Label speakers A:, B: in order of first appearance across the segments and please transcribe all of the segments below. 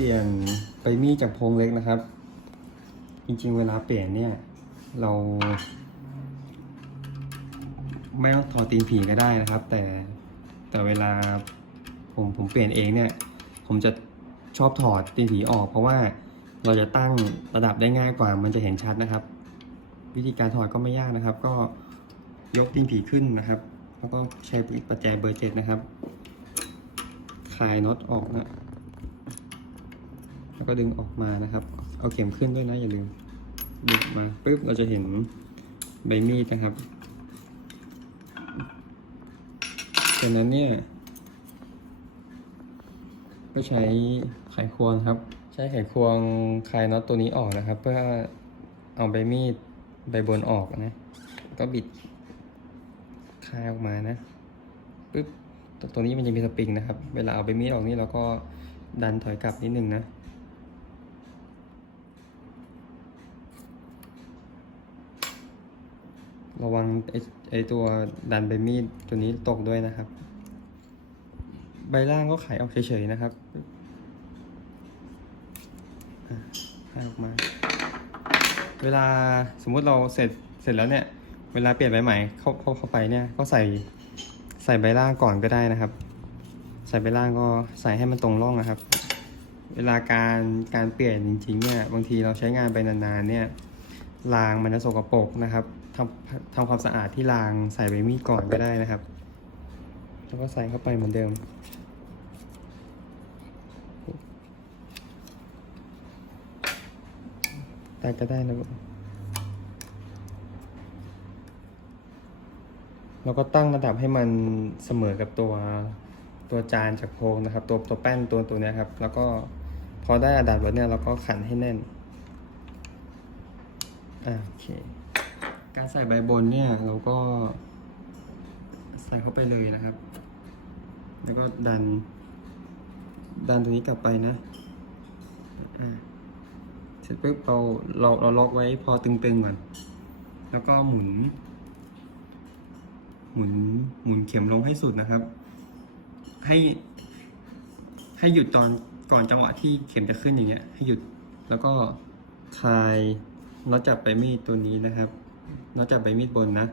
A: ลี่ยนไปมีจากโพงเล็กนะครับ จริงๆ เวลาเปลี่ยนเนี่ย เรา ไม่ต้องถอดตีนผีก็ได้นะครับ แต่แต่เวลาผมผมเปลี่ยนเองเนี่ย ผมจะชอบถอดตีนผีออก เพราะว่าเราจะตั้งระดับได้ง่ายกว่า มันจะเห็นชัดนะครับ วิธีการถอดก็ไม่ยากนะครับ ก็ยกตีนผีขึ้นนะครับ แล้วก็ใช้ประแจเบอร์เจ็ดนะครับคลายน็อตออกนะ แล้วก็ดึงออกมานะครับ เอาเข็มขึ้นด้วยนะอย่าลืมดึงมาปุ๊บเราจะเห็นใบมีดนะครับจากนั้นเนี่ย ก็ใช้ไขควงครับ ใช้ไขควงคลายน็อตตัวนี้ออกนะครับ เพื่อเอาใบมีดใบบนออกนะ ก็บิดคลายออกมานะปุ๊บตตัวนี้มันจะมีสปริงนะครับ เวลาเอาใบมีดออกนี่เราก็ดันถอยกลับนิดนึงนะ ระวังไอไอตัวดันใบมีดตัวนี้ตกด้วยนะครับ ใบล่างก็ไขออกเฉยๆนะครับไขออกมา เวลาสมมุติเราเสร็จเสร็จแล้วเนี่ย เวลาเปลี่ยนใบใหม่เข้าเข้าเข้าไปเนี่ยก็ใส่ใส่ใบล่างก่อนก็ได้นะครับ ใส่ใบล่างก็ใส่ให้มันตรงร่องนะครับ เวลาการการเปลี่ยนจริงๆเนี่ยบางทีเราใช้งานไปนานๆเนี่ย รางมันจะสกปรกนะครับทำทำความสะอาดที่รางใส่ใบมีดก่อนก็ได้นะครับ แล้วก็ใส่เข้าไปเหมือนเดิมได้ก็ได้นะเราก็ตั้งระดับให้มันเสมอกับตัวตัวจานจากโพงนะครับ ตัวตัวแป้นตัวตัวเนี้ยครับ แล้วก็พอได้ระดับแล้วเนี่ยเราก็ขันให้แน่น โอเค การใส่ใบบนเนี่ยเราก็ ใส่เข้าไปเลยนะครับ แล้วก็ดัน ดันตัวนี้กลับไปนะเสร็จปุ๊บเราเราเราล็อกไว้พอตึงๆก่อน แล้วก็หมุน หมุนหมุนเข็มลงให้สุดนะครับ ให้ ให้หยุดตอนก่อนจังหวะที่เข็มจะขึ้นอย่างเงี้ย ให้หยุดแล้วก็คลาย น็อตจับใบมีดตัวนี้นะครับน็อตจับใบมีดบนนะ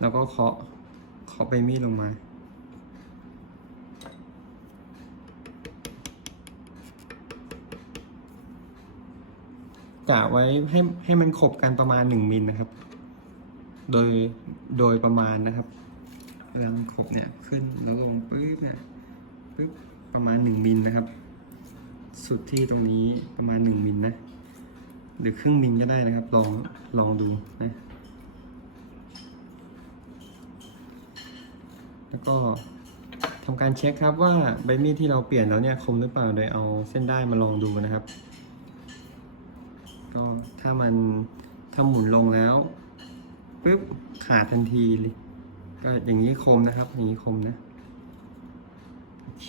A: แล้วก็เคาะ เคาะใบมีดลงมา กะไว้ให้ให้มันขบกันประมาณหนึ่งมิลนะครับ โดย โดยประมาณนะครับเวลามันขบเนี่ยขึ้นแล้วลงปุ๊บเนี่ยปุ๊บประมาณหนึ่งมิลนะครับ สุดที่ตรงนี้ประมาณหนึ่งมิลนะ หรือครึ่งมิลก็ได้นะครับ ลองลองดูนะแล้วก็ทำการเช็คครับว่าใบมีดที่เราเปลี่ยนแล้วเนี่ยคมหรือเปล่าโดยเอาเส้นได้มาลองดูนะครับ ก็ถ้ามันถ้าหมุนลงแล้วปุ๊บขาดทันทีเลยก็อย่างนี้คมนะครับ อย่างนี้คมนะ โอเค